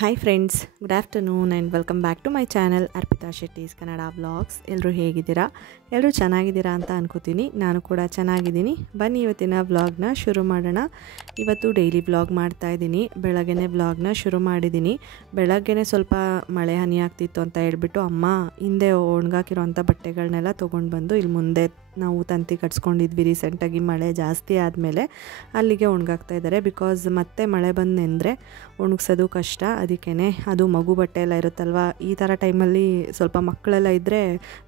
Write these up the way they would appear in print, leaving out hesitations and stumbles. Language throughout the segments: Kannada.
Hi friends, good afternoon and welcome back to my channel Arpita Shetty's Kannada vlogs. ಎಲ್ಲರೂ ಹೇಗಿದ್ದೀರಾ? ಎಲ್ಲರೂ ಚೆನ್ನಾಗಿದ್ದೀರಾ ಅಂತ ಅನ್ಕೋತೀನಿ. ನಾನು ಕೂಡ ಚೆನ್ನಾಗಿದ್ದೀನಿ. ಬನ್ನಿ ಇವತ್ತಿನ ವ್ಲಾಗ್ನ ಶುರು ಮಾಡೋಣ. ಇವತ್ತು ಡೈಲಿ ವ್ಲಾಗ್ ಮಾಡ್ತಾಯಿದ್ದೀನಿ. ಬೆಳಗ್ಗೆನೇ ವ್ಲಾಗ್ನ ಶುರು ಮಾಡಿದ್ದೀನಿ. ಬೆಳಗ್ಗೆನೇ ಸ್ವಲ್ಪ ಮಳೆ ಹನಿ ಆಗ್ತಿತ್ತು ಅಂತ ಹೇಳ್ಬಿಟ್ಟು ಅಮ್ಮ ಹಿಂದೆ ಒಣಗಾಕಿರೋಂಥ ಬಟ್ಟೆಗಳನ್ನೆಲ್ಲ ತೊಗೊಂಡು ಬಂದು ಇಲ್ಲಿ ಮುಂದೆ ನಾವು ತಂತಿ ಕಟ್ಸ್ಕೊಂಡಿದ್ವಿ. ರೀಸೆಂಟಾಗಿ ಮಳೆ ಜಾಸ್ತಿ ಆದಮೇಲೆ ಅಲ್ಲಿಗೆ ಒಣಗಾಕ್ತಾ ಇದ್ದಾರೆ. ಬಿಕಾಸ್ ಮತ್ತೆ ಮಳೆ ಬಂದು ನೆಂದರೆ ಒಣಗಿಸೋದು ಕಷ್ಟ. ಅದಕ್ಕೇ ಅದು ಮಗು ಬಟ್ಟೆ ಎಲ್ಲ ಇರುತ್ತಲ್ವ, ಈ ಥರ ಟೈಮಲ್ಲಿ ಸ್ವಲ್ಪ ಮಕ್ಕಳೆಲ್ಲ ಇದ್ದರೆ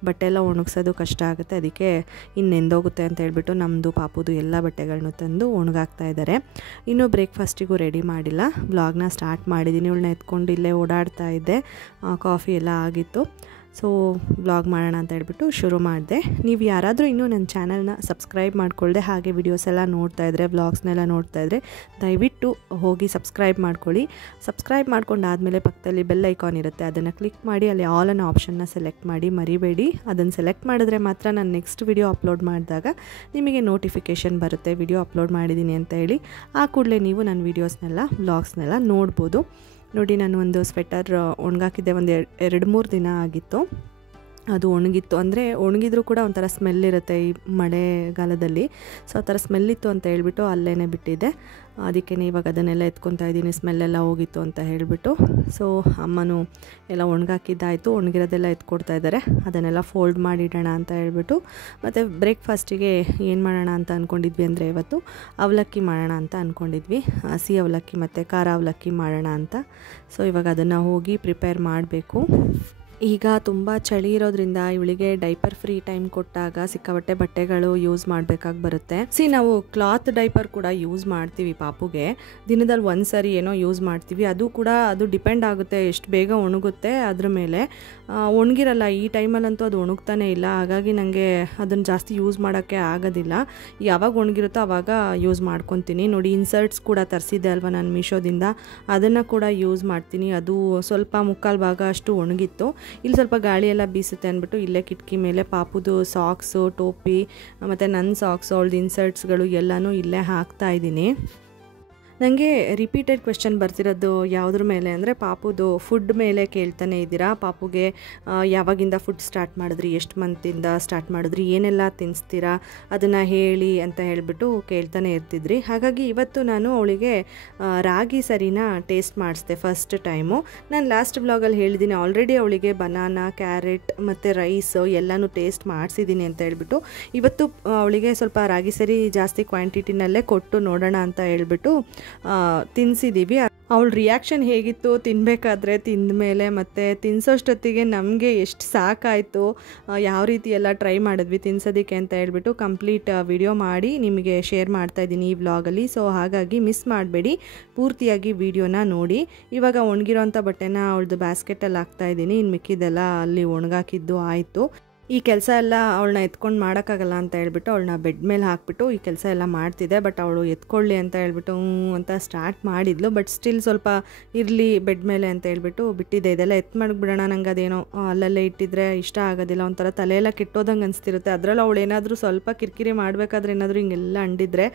ಬಟ್ಟೆ ಎಲ್ಲ ಒಣಗಿಸೋದು ಕಷ್ಟ ಆಗುತ್ತೆ. ಅದಕ್ಕೆ ಇನ್ನು ನೆಂದೋಗುತ್ತೆ ಅಂತ ಹೇಳ್ಬಿಟ್ಟು ನಮ್ಮದು ಪಾಪುದು ಎಲ್ಲ ಬಟ್ಟೆಗಳನ್ನೂ ತಂದು ಒಣಗಾಕ್ತಾ ಇದ್ದಾರೆ. ಇನ್ನೂ ಬ್ರೇಕ್ಫಾಸ್ಟಿಗೂ ರೆಡಿ ಮಾಡಿಲ್ಲ. ವ್ಲಾಗ್ನ ಸ್ಟಾರ್ಟ್ ಮಾಡಿದ್ದೀನಿ. ಇವಳನ್ನ ಎತ್ಕೊಂಡು ಇಲ್ಲೇ ಓಡಾಡ್ತಾ ಇದ್ದೆ. ಕಾಫಿ ಎಲ್ಲ ಆಗಿತ್ತು. ಸೊ ವ್ಲಾಗ್ ಮಾಡೋಣ ಅಂತ ಹೇಳ್ಬಿಟ್ಟು ಶುರು ಮಾಡಿದೆ. ನೀವು ಯಾರಾದರೂ ಇನ್ನೂ ನನ್ನ ಚಾನಲ್ನ ಸಬ್ಸ್ಕ್ರೈಬ್ ಮಾಡ್ಕೊಳ್ಳದೆ ಹಾಗೆ ವಿಡಿಯೋಸ್ ಎಲ್ಲ ನೋಡ್ತಾ ಇದ್ದರೆ, ವ್ಲಾಗ್ಸ್ನೆಲ್ಲ ನೋಡ್ತಾ ಇದ್ದರೆ ದಯವಿಟ್ಟು ಹೋಗಿ ಸಬ್ಸ್ಕ್ರೈಬ್ ಮಾಡ್ಕೊಳ್ಳಿ. ಸಬ್ಸ್ಕ್ರೈಬ್ ಮಾಡ್ಕೊಂಡಾದಮೇಲೆ ಪಕ್ಕದಲ್ಲಿ ಬೆಲ್ ಐಕಾನ್ ಇರುತ್ತೆ, ಅದನ್ನು ಕ್ಲಿಕ್ ಮಾಡಿ ಅಲ್ಲಿ ಆಲ್ ಅನ್ನೋ ಆಪ್ಷನ್ನ ಸೆಲೆಕ್ಟ್ ಮಾಡಿ ಮರಿಬೇಡಿ. ಅದನ್ನು ಸೆಲೆಕ್ಟ್ ಮಾಡಿದ್ರೆ ಮಾತ್ರ ನಾನು ನೆಕ್ಸ್ಟ್ ವಿಡಿಯೋ ಅಪ್ಲೋಡ್ ಮಾಡಿದಾಗ ನಿಮಗೆ ನೋಟಿಫಿಕೇಷನ್ ಬರುತ್ತೆ ವಿಡಿಯೋ ಅಪ್ಲೋಡ್ ಮಾಡಿದ್ದೀನಿ ಅಂತ ಹೇಳಿ. ಆ ಕೂಡಲೇ ನೀವು ನನ್ನ ವೀಡಿಯೋಸ್ನೆಲ್ಲ ವ್ಲಾಗ್ಸ್ನೆಲ್ಲ ನೋಡ್ಬೋದು. ನೋಡಿ, ನಾನು ಒಂದು ಸ್ವೆಟರ್ ಒಣಗಾಕಿದ್ದೆ. ಒಂದು 2-3 ದಿನ ಆಗಿತ್ತು. ಅದು ಒಣಗಿತ್ತು ಅಂದರೆ ಒಣಗಿದ್ರೂ ಕೂಡ ಒಂಥರ ಸ್ಮೆಲ್ ಇರುತ್ತೆ ಈ ಮಳೆಗಾಲದಲ್ಲಿ. ಸೊ ಆ ಥರ ಸ್ಮೆಲ್ಲಿತ್ತು ಅಂತ ಹೇಳ್ಬಿಟ್ಟು ಅಲ್ಲೇ ಬಿಟ್ಟಿದ್ದೆ. ಅದಕ್ಕೇ ಇವಾಗ ಅದನ್ನೆಲ್ಲ ಎತ್ಕೊತಾ ಇದ್ದೀನಿ, ಸ್ಮೆಲ್ಲೆಲ್ಲ ಹೋಗಿತ್ತು ಅಂತ ಹೇಳಿಬಿಟ್ಟು. ಸೊ ಅಮ್ಮನೂ ಎಲ್ಲ ಒಣಗಾಕಿದ್ದಾಯಿತು, ಒಣಗಿರೋದೆಲ್ಲ ಎತ್ಕೊಡ್ತಾ ಇದ್ದಾರೆ. ಅದನ್ನೆಲ್ಲ ಫೋಲ್ಡ್ ಮಾಡಿಡೋಣ ಅಂತ ಹೇಳ್ಬಿಟ್ಟು. ಮತ್ತು ಬ್ರೇಕ್ಫಾಸ್ಟಿಗೆ ಏನು ಮಾಡೋಣ ಅಂತ ಅಂದ್ಕೊಂಡಿದ್ವಿ ಅಂದರೆ ಇವತ್ತು ಅವಲಕ್ಕಿ ಮಾಡೋಣ ಅಂತ ಅಂದ್ಕೊಂಡಿದ್ವಿ. ಹಸಿ ಅವಲಕ್ಕಿ ಮತ್ತು ಖಾರ ಅವಲಕ್ಕಿ ಮಾಡೋಣ ಅಂತ. ಸೊ ಇವಾಗ ಅದನ್ನು ಹೋಗಿ ಪ್ರಿಪೇರ್ ಮಾಡಬೇಕು. ಈಗ ತುಂಬ ಚಳಿ ಇರೋದ್ರಿಂದ ಇವಳಿಗೆ ಡೈಪರ್ ಫ್ರೀ ಟೈಮ್ ಕೊಟ್ಟಾಗ ಸಿಕ್ಕಾಪಟ್ಟೆ ಬಟ್ಟೆಗಳು ಯೂಸ್ ಮಾಡಬೇಕಾಗಿ ಬರುತ್ತೆ. ನಾವು ಕ್ಲಾತ್ ಡೈಪರ್ ಕೂಡ ಯೂಸ್ ಮಾಡ್ತೀವಿ ಪಾಪುಗೆ. ದಿನದಲ್ಲಿ ಒಂದು ಸರಿ ಏನೋ ಯೂಸ್ ಮಾಡ್ತೀವಿ. ಅದು ಡಿಪೆಂಡ್ ಆಗುತ್ತೆ ಎಷ್ಟು ಬೇಗ ಒಣಗುತ್ತೆ ಅದ್ರ ಮೇಲೆ. ಒಣಗಿರಲ್ಲ ಈ ಟೈಮಲ್ಲಂತೂ ಅದು ಒಣಗ್ತಾನೆ ಇಲ್ಲ. ಹಾಗಾಗಿ ನನಗೆ ಅದನ್ನು ಜಾಸ್ತಿ ಯೂಸ್ ಮಾಡೋಕ್ಕೆ ಆಗೋದಿಲ್ಲ. ಯಾವಾಗ ಒಣಗಿರುತ್ತೋ ಆವಾಗ ಯೂಸ್ ಮಾಡ್ಕೊತೀನಿ. ನೋಡಿ, ಇನ್ಸರ್ಟ್ಸ್ ಕೂಡ ತರಿಸಿದ್ದೆ ಅಲ್ವಾ ನಾನು ಮೀಶೋದಿಂದ, ಅದನ್ನು ಕೂಡ ಯೂಸ್ ಮಾಡ್ತೀನಿ. ಅದು ಸ್ವಲ್ಪ 3/4 ಭಾಗ ಅಷ್ಟು ಒಣಗಿತ್ತು. ಇಲ್ಲಿ ಸ್ವಲ್ಪ ಗಾಳಿ ಎಲ್ಲ ಬೀಸುತ್ತೆ ಅಂದ್ಬಿಟ್ಟು ಇಲ್ಲೇ ಕಿಟಕಿ ಮೇಲೆ ಪಾಪುದು ಸಾಕ್ಸು, ಟೋಪಿ ಮತ್ತು ನನ್ನ ಸಾಕ್ಸು, ಅವಳದು ಇನ್ಸರ್ಟ್ಸ್ಗಳು ಎಲ್ಲನೂ ಇಲ್ಲೇ ಹಾಕ್ತಾ ಇದ್ದೀನಿ. ನನಗೆ ರಿಪೀಟೆಡ್ ಕ್ವೆಶ್ಚನ್ ಬರ್ತಿರೋದು ಯಾವುದ್ರ ಮೇಲೆ ಅಂದರೆ ಪಾಪುದು ಫುಡ್ ಮೇಲೆ ಕೇಳ್ತಾನೆ ಇದ್ದೀರಾ. ಪಾಪುಗೆ ಯಾವಾಗಿಂದ ಫುಡ್ ಸ್ಟಾರ್ಟ್ ಮಾಡಿದ್ರಿ, ಎಷ್ಟು ಮಂತಿಂದ ಸ್ಟಾರ್ಟ್ ಮಾಡಿದ್ರಿ, ಏನೆಲ್ಲ ತಿನ್ನಿಸ್ತೀರಾ ಅದನ್ನು ಹೇಳಿ ಅಂತ ಹೇಳಿಬಿಟ್ಟು ಕೇಳ್ತಾನೆ ಇರ್ತಿದ್ರಿ. ಹಾಗಾಗಿ ಇವತ್ತು ನಾನು ಅವಳಿಗೆ ರಾಗಿ ಸರಿನ ಟೇಸ್ಟ್ ಮಾಡಿಸ್ದೆ ಫಸ್ಟ್ ಟೈಮು. ನಾನು ಲಾಸ್ಟ್ ಬ್ಲಾಗಲ್ಲಿ ಹೇಳಿದ್ದೀನಿ ಆಲ್ರೆಡಿ ಅವಳಿಗೆ ಬನಾನಾ, ಕ್ಯಾರೆಟ್ ಮತ್ತು ರೈಸು ಎಲ್ಲನೂ ಟೇಸ್ಟ್ ಮಾಡಿಸಿದ್ದೀನಿ ಅಂತ ಹೇಳ್ಬಿಟ್ಟು. ಇವತ್ತು ಅವಳಿಗೆ ಸ್ವಲ್ಪ ರಾಗಿ ಸರಿ ಜಾಸ್ತಿ ಕ್ವಾಂಟಿಟಿನಲ್ಲೇ ಕೊಟ್ಟು ನೋಡೋಣ ಅಂತ ಹೇಳ್ಬಿಟ್ಟು ತಿನ್ನಿಸಿದ್ದೀವಿ. ಅವಳ ರಿಯಾಕ್ಷನ್ ಹೇಗಿತ್ತು ತಿನ್ನಬೇಕಾದ್ರೆ, ತಿಂದ ಮೇಲೆ ಮತ್ತು ತಿನ್ಸೋಷ್ಟೊತ್ತಿಗೆ ನಮಗೆ ಎಷ್ಟು ಸಾಕಾಯಿತು, ಯಾವ ರೀತಿ ಎಲ್ಲ ಟ್ರೈ ಮಾಡಿದ್ವಿ ತಿನ್ಸೋದಕ್ಕೆ ಅಂತ ಹೇಳ್ಬಿಟ್ಟು ಕಂಪ್ಲೀಟ್ ವಿಡಿಯೋ ಮಾಡಿ ನಿಮಗೆ ಶೇರ್ ಮಾಡ್ತಾಯಿದ್ದೀನಿ ಈ ವ್ಲಾಗಲ್ಲಿ. ಸೊ ಹಾಗಾಗಿ ಮಿಸ್ ಮಾಡಬೇಡಿ, ಪೂರ್ತಿಯಾಗಿ ವಿಡಿಯೋನ ನೋಡಿ. ಇವಾಗ ಒಣಗಿರೋಂಥ ಬಟ್ಟೆನ ಅವಳದು ಬ್ಯಾಸ್ಕೆಟಲ್ಲಿ ಹಾಕ್ತಾಯಿದ್ದೀನಿ. ಇನ್ನು ಮಿಕ್ಕಿದೆಲ್ಲ ಅಲ್ಲಿ ಒಣಗಾಕಿದ್ದು ಆಯಿತು. ಈ ಕೆಲಸ ಎಲ್ಲ ಅವಳನ್ನ ಎತ್ಕೊಂಡು ಮಾಡೋಕ್ಕಾಗಲ್ಲ ಅಂತ ಹೇಳ್ಬಿಟ್ಟು ಅವಳನ್ನ ಬೆಡ್ ಮೇಲೆ ಹಾಕ್ಬಿಟ್ಟು ಈ ಕೆಲಸ ಎಲ್ಲ ಮಾಡ್ತಿದ್ದೆ. ಬಟ್ ಅವಳು ಎತ್ಕೊಳ್ಳಿ ಅಂತ ಹೇಳ್ಬಿಟ್ಟು ಅಂತ ಸ್ಟಾರ್ಟ್ ಮಾಡಿದ್ಲು. ಬಟ್ ಸ್ಟಿಲ್ ಸ್ವಲ್ಪ ಇರಲಿ ಬೆಡ್ ಮೇಲೆ ಅಂತ ಹೇಳ್ಬಿಟ್ಟು ಬಿಟ್ಟಿದ್ದೆ. ಇದೆಲ್ಲ ಮಾಡಿಬಿಡೋಣ, ನಂಗೆ ಅದೇನೋ ಅಲ್ಲಲ್ಲೇ ಇಟ್ಟಿದ್ರೆ ಇಷ್ಟ ಆಗೋದಿಲ್ಲ, ಒಂಥರ ತಲೆಯೆಲ್ಲ ಕೆಟ್ಟೋದಂಗೆ ಅನಿಸ್ತಿರುತ್ತೆ. ಅದರಲ್ಲೂ ಅವಳು ಏನಾದರೂ ಸ್ವಲ್ಪ ಕಿರಿಕಿರಿ ಮಾಡಬೇಕಾದ್ರೆ ಏನಾದರೂ ಹಿಂಗೆಲ್ಲ ಅಂಡಿದ್ರೆ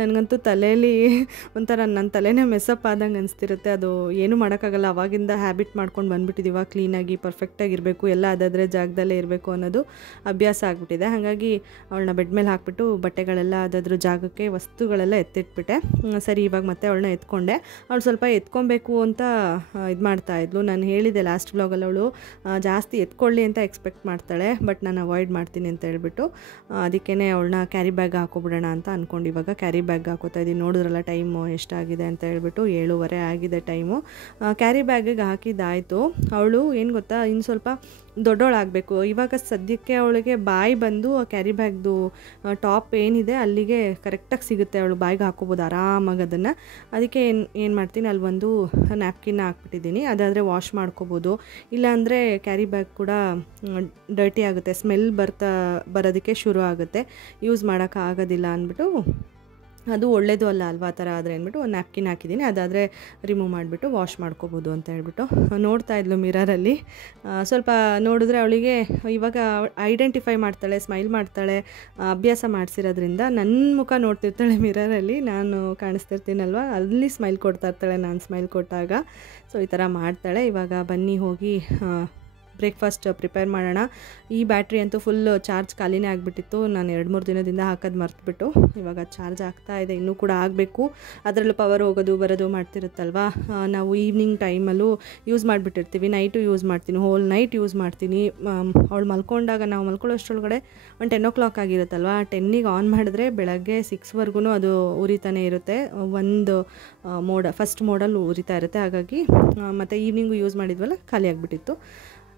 ನನಗಂತೂ ತಲೆಯಲ್ಲಿ ಒಂಥರ ನನ್ನ ತಲೆನೇ ಮೆಸ್ಸಪ್ ಆದಂಗೆ ಅನಿಸ್ತಿರುತ್ತೆ. ಅದು ಏನೂ ಮಾಡೋಕ್ಕಾಗಲ್ಲ. ಅವಾಗಿಂದ ಹ್ಯಾಬಿಟ್ ಮಾಡ್ಕೊಂಡು ಬಂದುಬಿಟ್ಟಿದ್ದೀವ, ಕ್ಲೀನಾಗಿ ಪರ್ಫೆಕ್ಟಾಗಿರಬೇಕು, ಎಲ್ಲ ಅದಾದರೆ ಜಾಗದಲ್ಲೇ ಇರಬೇಕು ಅನ್ನೋದು ಅಭ್ಯಾಸ ಆಗಿಬಿಟ್ಟಿದೆ. ಹಾಗಾಗಿ ಅವಳನ್ನ ಬೆಡ್ ಮೇಲೆ ಹಾಕ್ಬಿಟ್ಟು ಬಟ್ಟೆಗಳೆಲ್ಲ ಅದಾದ್ರ ಜಾಗಕ್ಕೆ ವಸ್ತುಗಳೆಲ್ಲ ಎತ್ತಿಟ್ಬಿಟ್ಟೆ. ಸರಿ, ಇವಾಗ ಮತ್ತೆ ಅವಳನ್ನ ಎತ್ಕೊಂಡೆ. ಅವಳು ಸ್ವಲ್ಪ ಎತ್ಕೊಬೇಕು ಅಂತ ಇದು ಮಾಡ್ತಾ ಇದ್ಲು. ನಾನು ಹೇಳಿದೆ ಲಾಸ್ಟ್ ವ್ಲಾಗಲ್ಲಿ ಅವಳು ಜಾಸ್ತಿ ಎತ್ಕೊಳ್ಳಿ ಅಂತ ಎಕ್ಸ್ಪೆಕ್ಟ್ ಮಾಡ್ತಾಳೆ, ಬಟ್ ನಾನು ಅವಾಯ್ಡ್ ಮಾಡ್ತೀನಿ ಅಂತ ಹೇಳ್ಬಿಟ್ಟು ಅದಕ್ಕೇ ಅವಳನ್ನ ಕ್ಯಾರಿ ಬ್ಯಾಗ್ ಹಾಕೋಬಿಡೋಣ ಅಂತ ಅಂದ್ಕೊಂಡು ಇವಾಗ ಕ್ಯಾರಿ ಬ್ಯಾಗ್ ಹಾಕೋತಾ ಇದ್ದೀನಿ. ನೋಡಿದ್ರಲ್ಲ ಟೈಮು ಎಷ್ಟಾಗಿದೆ ಅಂತ ಹೇಳ್ಬಿಟ್ಟು 7:15 ಆಗಿದೆ ಟೈಮು. ಕ್ಯಾರಿ ಬ್ಯಾಗಿಗೆ ಹಾಕಿದ್ದಾಯಿತು. ಅವಳು ಏನು ಗೊತ್ತಾ, ಇನ್ನು ಸ್ವಲ್ಪ ದೊಡ್ಡವಳಾಗಬೇಕು. ಇವಾಗ ಸದ್ಯಕ್ಕೆ ಅವಳಿಗೆ ಬಾಯಿ ಬಂದು ಕ್ಯಾರಿ ಬ್ಯಾಗ್ದು ಟಾಪ್ ಏನಿದೆ ಅಲ್ಲಿಗೆ ಕರೆಕ್ಟಾಗಿ ಸಿಗುತ್ತೆ, ಅವಳು ಬಾಯಿಗೆ ಹಾಕೋಬೋದು ಆರಾಮಾಗಿ ಅದನ್ನು. ಅದಕ್ಕೆ ಏನು ಮಾಡ್ತೀನಿ, ಅಲ್ಲಿ ಒಂದು ನ್ಯಾಪ್ಕಿನ್ನ ಹಾಕ್ಬಿಟ್ಟಿದ್ದೀನಿ. ಅದಾದರೆ ವಾಶ್ ಮಾಡ್ಕೋಬೋದು. ಇಲ್ಲಾಂದರೆ ಕ್ಯಾರಿ ಬ್ಯಾಗ್ ಕೂಡ ಡರ್ಟಿ ಆಗುತ್ತೆ, ಸ್ಮೆಲ್ ಬರೋದಕ್ಕೆ ಶುರು ಆಗುತ್ತೆ, ಯೂಸ್ ಮಾಡೋಕ್ಕಾಗೋದಿಲ್ಲ ಅಂದ್ಬಿಟ್ಟು ಅದು ಒಳ್ಳೆಯದು ಅಲ್ಲ ಅಲ್ವಾ ಆ ಥರ ಆದರೆ ಅಂದ್ಬಿಟ್ಟು ಒಂದು ನ್ಯಾಪ್ಕಿನ್ ಹಾಕಿದ್ದೀನಿ. ಅದಾದರೆ ರಿಮೂವ್ ಮಾಡಿಬಿಟ್ಟು ವಾಶ್ ಮಾಡ್ಕೋಬೋದು ಅಂತ ಹೇಳ್ಬಿಟ್ಟು ನೋಡ್ತಾ ಇದ್ಲು ಮಿರರಲ್ಲಿ. ಸ್ವಲ್ಪ ನೋಡಿದ್ರೆ ಅವಳಿಗೆ ಇವಾಗ ಐಡೆಂಟಿಫೈ ಮಾಡ್ತಾಳೆ, ಸ್ಮೈಲ್ ಮಾಡ್ತಾಳೆ, ಅಭ್ಯಾಸ ಮಾಡಿಸಿರೋದ್ರಿಂದ ನನ್ನ ಮುಖ ನೋಡ್ತಿರ್ತಾಳೆ ಮಿರರಲ್ಲಿ. ನಾನು ಕಾಣಿಸ್ತಿರ್ತೀನಲ್ವ, ಅಲ್ಲಿ ಸ್ಮೈಲ್ ಕೊಡ್ತಾ ಇರ್ತಾಳೆ ನಾನು ಸ್ಮೈಲ್ ಕೊಟ್ಟಾಗ. ಸೊ ಈ ಥರ ಮಾಡ್ತಾಳೆ. ಇವಾಗ ಬನ್ನಿ ಹೋಗಿ ಬ್ರೇಕ್ಫಾಸ್ಟ್ ಪ್ರಿಪೇರ್ ಮಾಡೋಣ. ಈ ಬ್ಯಾಟ್ರಿ ಅಂತೂ ಫುಲ್ ಚಾರ್ಜ್ ಖಾಲಿನೇ ಆಗಿಬಿಟ್ಟಿತ್ತು. ನಾನು 2-3 ದಿನದಿಂದ ಹಾಕೋದು ಮರ್ತುಬಿಟ್ಟು ಇವಾಗ ಚಾರ್ಜ್ ಆಗ್ತಾ ಇದೆ, ಇನ್ನೂ ಕೂಡ ಆಗಬೇಕು. ಅದರಲ್ಲೂ ಪವರ್ ಹೋಗೋದು ಬರೋದು ಮಾಡ್ತಿರುತ್ತಲ್ವ. ನಾವು ಈವ್ನಿಂಗ್ ಟೈಮಲ್ಲೂ ಯೂಸ್ ಮಾಡಿಬಿಟ್ಟಿರ್ತೀವಿ, ನೈಟು ಯೂಸ್ ಮಾಡ್ತೀನಿ, ಹೋಲ್ ನೈಟ್ ಯೂಸ್ ಮಾಡ್ತೀನಿ. ಅವಳು ಮಲ್ಕೊಂಡಾಗ ನಾವು ಮಲ್ಕೊಳ್ಳೋಷ್ಟರೊಳಗಡೆ ಒಂದು 10 o'clock ಆಗಿರುತ್ತಲ್ವ. 10ಗೆ ಆನ್ ಮಾಡಿದ್ರೆ ಬೆಳಗ್ಗೆ 6ವರೆಗೂ ಅದು ಉರಿತಾನೆ ಇರುತ್ತೆ. ಒಂದು ಫಸ್ಟ್ ಮೋಡಲ್ಲಿ ಉರಿತಾ ಇರುತ್ತೆ. ಹಾಗಾಗಿ ಮತ್ತು ಈವ್ನಿಂಗು ಯೂಸ್ ಮಾಡಿದ್ವಲ್ಲ, ಖಾಲಿ ಆಗಿಬಿಟ್ಟಿತ್ತು.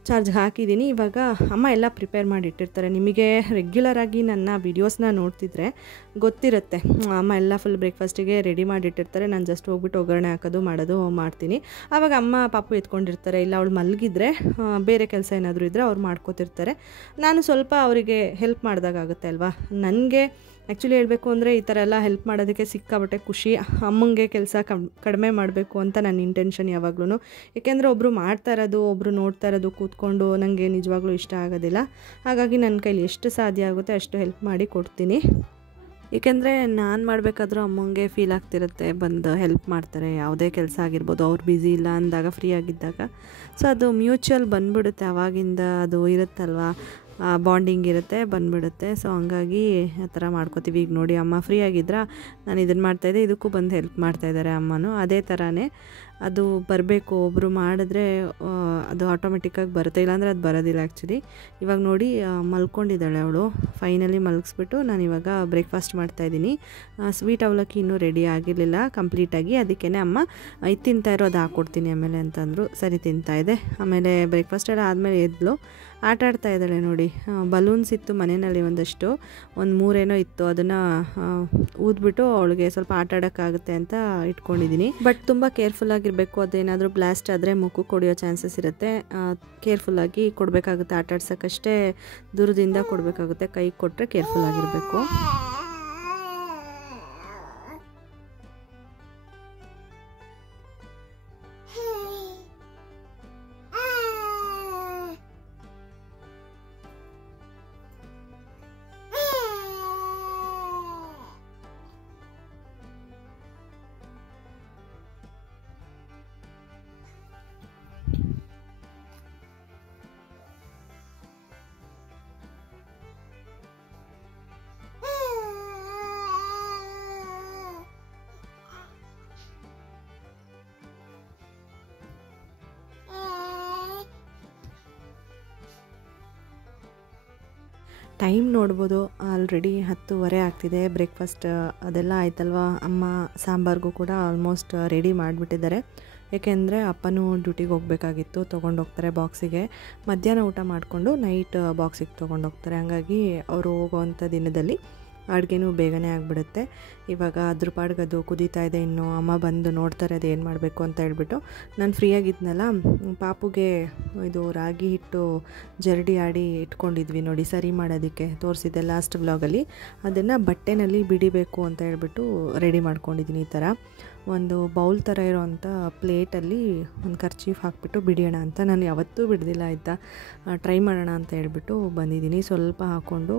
ಚಾರ್ಜ್ ಹಾಕಿದ್ದೀನಿ. ಇವಾಗ ಅಮ್ಮ ಎಲ್ಲ ಪ್ರಿಪೇರ್ ಮಾಡಿ ಇಟ್ಟಿರ್ತಾರೆ. ನಿಮಗೆ ರೆಗ್ಯುಲರಾಗಿ ನನ್ನ ವೀಡಿಯೋಸ್ನ ನೋಡ್ತಿದ್ರೆ ಗೊತ್ತಿರುತ್ತೆ, ಅಮ್ಮ ಎಲ್ಲ ಫುಲ್ ಬ್ರೇಕ್ಫಾಸ್ಟಿಗೆ ರೆಡಿ ಮಾಡಿಟ್ಟಿರ್ತಾರೆ. ನಾನು ಜಸ್ಟ್ ಹೋಗ್ಬಿಟ್ಟು ಒಗ್ಗರಣೆ ಹಾಕೋದು ಮಾಡೋದು ಮಾಡ್ತೀನಿ. ಆವಾಗ ಅಮ್ಮ ಪಾಪು ಎತ್ಕೊಂಡಿರ್ತಾರೆ. ಇಲ್ಲ ಅವಳು ಮಲಗಿದ್ರೆ ಬೇರೆ ಕೆಲಸ ಏನಾದರೂ ಇದ್ದರೆ ಅವ್ರು ಮಾಡ್ಕೋತಿರ್ತಾರೆ. ನಾನು ಸ್ವಲ್ಪ ಅವರಿಗೆ ಹೆಲ್ಪ್ ಮಾಡಿದಾಗುತ್ತೆ ಅಲ್ವಾ. ನನಗೆ ಆ್ಯಕ್ಚುಲಿ ಹೇಳಬೇಕು ಅಂದರೆ ಈ ಥರ ಎಲ್ಲ ಹೆಲ್ಪ್ ಮಾಡೋದಕ್ಕೆ ಸಿಕ್ಕಾಬಟ್ಟೆ ಖುಷಿ. ಅಮ್ಮಂಗೆ ಕೆಲಸ ಕಡಿಮೆ ಮಾಡಬೇಕು ಅಂತ ನನ್ನ ಇಂಟೆನ್ಷನ್ ಯಾವಾಗ್ಲೂ. ಏಕೆಂದರೆ ಒಬ್ಬರು ಮಾಡ್ತಾ ಇರೋದು, ಒಬ್ಬರು ನೋಡ್ತಾ ಇರೋದು ಕೂತ್ಕೊಂಡು ನನಗೆ ನಿಜವಾಗ್ಲೂ ಇಷ್ಟ ಆಗೋದಿಲ್ಲ. ಹಾಗಾಗಿ ನನ್ನ ಕೈಲಿ ಎಷ್ಟು ಸಾಧ್ಯ ಆಗುತ್ತೆ ಅಷ್ಟು ಹೆಲ್ಪ್ ಮಾಡಿ ಕೊಡ್ತೀನಿ. ಏಕೆಂದರೆ ನಾನು ಮಾಡಬೇಕಾದ್ರೂ ಅಮ್ಮಂಗೆ ಫೀಲ್ ಆಗ್ತಿರುತ್ತೆ, ಬಂದು ಹೆಲ್ಪ್ ಮಾಡ್ತಾರೆ. ಯಾವುದೇ ಕೆಲಸ ಆಗಿರ್ಬೋದು, ಅವ್ರು ಬ್ಯುಸಿ ಇಲ್ಲ ಅಂದಾಗ, ಫ್ರೀ ಆಗಿದ್ದಾಗ. ಸೊ ಅದು ಮ್ಯೂಚುವಲ್ ಬಂದ್ಬಿಡುತ್ತೆ, ಆವಾಗಿಂದ ಅದು ಇರುತ್ತಲ್ವ, ಬಾಂಡಿಂಗ್ ಇರುತ್ತೆ, ಬಂದುಬಿಡುತ್ತೆ. ಸೊ ಹಂಗಾಗಿ ಆ ಥರ ಮಾಡ್ಕೋತೀವಿ. ಈಗ ನೋಡಿ ಅಮ್ಮ ಫ್ರೀ ಆಗಿದ್ರೆ ನಾನು ಇದನ್ನು ಮಾಡ್ತಾಯಿದ್ದೆ, ಇದಕ್ಕೂ ಬಂದು ಹೆಲ್ಪ್ ಮಾಡ್ತಾಯಿದ್ದಾರೆ ಅಮ್ಮನೂ. ಅದೇ ಥರನೇ ಅದು ಬರಬೇಕು, ಒಬ್ಬರು ಮಾಡಿದ್ರೆ ಅದು ಆಟೋಮೆಟಿಕ್ಕಾಗಿ ಬರುತ್ತೆ, ಇಲ್ಲಾಂದರೆ ಅದು ಬರೋದಿಲ್ಲ ಆ್ಯಕ್ಚುಲಿ. ಇವಾಗ ನೋಡಿ ಮಲ್ಕೊಂಡಿದ್ದಾಳೆ ಅವಳು. ಫೈನಲಿ ಮಲಗಿಸ್ಬಿಟ್ಟು ನಾನು ಇವಾಗ ಬ್ರೇಕ್ಫಾಸ್ಟ್ ಮಾಡ್ತಾಯಿದ್ದೀನಿ. ಸ್ವೀಟ್ ಅವಲಕ್ಕಿ ಇನ್ನೂ ರೆಡಿ ಆಗಿರಲಿಲ್ಲ ಕಂಪ್ಲೀಟಾಗಿ, ಅದಕ್ಕೇ ಅಮ್ಮ ಇದು ತಿಂತಾ ಇರೋ ಅದು ಹಾಕ್ಕೊಡ್ತೀನಿ ಆಮೇಲೆ ಅಂತಂದರು. ಸರಿ ತಿಂತಾಯಿದ್ದೆ. ಆಮೇಲೆ ಬ್ರೇಕ್ಫಾಸ್ಟ್ ಎಲ್ಲ ಆದಮೇಲೆ ಎದ್ಲು ಆಟ ಆಡ್ತಾ ಇದ್ದಾಳೆ ನೋಡಿ. ಬಲೂನ್ಸ್ ಇತ್ತು ಮನೆಯಲ್ಲಿ ಒಂದಷ್ಟು, ಒಂದು 3 ಇತ್ತು. ಅದನ್ನು ಊದ್ಬಿಟ್ಟು ಅವಳಿಗೆ ಸ್ವಲ್ಪ ಆಟ ಆಡೋಕ್ಕಾಗುತ್ತೆ ಅಂತ ಇಟ್ಕೊಂಡಿದ್ದೀನಿ. ಬಟ್ ತುಂಬ ಕೇರ್ಫುಲ್ಲಾಗಿರಬೇಕು, ಅದೇನಾದರೂ ಬ್ಲಾಸ್ಟ್ ಆದರೆ ಮುಖಕ್ಕೆ ಹೊಡೆಯೋ ಚಾನ್ಸಸ್ ಇರುತ್ತೆ. ಕೇರ್ಫುಲ್ಲಾಗಿ ಕೊಡಬೇಕಾಗುತ್ತೆ, ಆಟ ಆಡ್ಸೋಕ್ಕಷ್ಟೇ ದೂರದಿಂದ ಕೊಡಬೇಕಾಗುತ್ತೆ. ಕೈಗೆ ಕೊಟ್ಟರೆ ಕೇರ್ಫುಲ್ಲಾಗಿರಬೇಕು. ಟೈಮ್ ನೋಡ್ಬೋದು, ಆಲ್ರೆಡಿ 10:15 ಆಗ್ತಿದೆ. ಬ್ರೇಕ್ಫಾಸ್ಟ್ ಅದೆಲ್ಲ ಆಯ್ತಲ್ವ. ಅಮ್ಮ ಸಾಂಬಾರ್ಗೂ ಕೂಡ ಆಲ್ಮೋಸ್ಟ್ ರೆಡಿ ಮಾಡಿಬಿಟ್ಟಿದ್ದಾರೆ. ಏಕೆಂದರೆ ಅಪ್ಪನೂ ಡ್ಯೂಟಿಗೆ ಹೋಗಬೇಕಾಗಿತ್ತು, ತೊಗೊಂಡೋಗ್ತಾರೆ ಬಾಕ್ಸಿಗೆ. ಮಧ್ಯಾಹ್ನ ಊಟ ಮಾಡಿಕೊಂಡು ನೈಟ್ ಬಾಕ್ಸಿಗೆ ತೊಗೊಂಡೋಗ್ತಾರೆ. ಹಾಗಾಗಿ ಅವರು ಹೋಗೋವಂಥ ದಿನದಲ್ಲಿ ಅಡುಗೆನೂ ಬೇಗನೆ ಆಗಿಬಿಡುತ್ತೆ. ಇವಾಗ ಅದ್ರ ಪಾಡ್ಗದು ಕುದೀತಾ ಇದೆ. ಇನ್ನು ಅಮ್ಮ ಬಂದು ನೋಡ್ತಾರೆ ಅದು ಏನು ಮಾಡಬೇಕು ಅಂತ ಹೇಳ್ಬಿಟ್ಟು. ನಾನು ಫ್ರೀಯಾಗಿದ್ನಲ್ಲ, ಪಾಪುಗೆ ಇದು ರಾಗಿ ಹಿಟ್ಟು ಜರಡಿ ಆಡಿ ಇಟ್ಕೊಂಡಿದ್ವಿ ನೋಡಿ, ಸರಿ ಮಾಡೋದಕ್ಕೆ ತೋರಿಸಿದ್ದೆ ಲಾಸ್ಟ್ ವ್ಲಾಗಲ್ಲಿ. ಅದನ್ನು ಬಟ್ಟೆನಲ್ಲಿ ಬಿಡಿಬೇಕು ಅಂತ ಹೇಳ್ಬಿಟ್ಟು ರೆಡಿ ಮಾಡ್ಕೊಂಡಿದ್ದೀನಿ. ಈ ಥರ ಒಂದು ಬೌಲ್ ಥರ ಇರೋವಂಥ ಪ್ಲೇಟಲ್ಲಿ ಒಂದು ಕರ್ಚೀಫ್ ಹಾಕ್ಬಿಟ್ಟು ಬಿಡಿಯೋಣ ಅಂತ. ನಾನು ಯಾವತ್ತೂ ಬಿಡ್ದಿಲ್ಲ ಆಯಿತಾ, ಟ್ರೈ ಮಾಡೋಣ ಅಂತ ಹೇಳ್ಬಿಟ್ಟು ಬಂದಿದ್ದೀನಿ. ಸ್ವಲ್ಪ ಹಾಕ್ಕೊಂಡು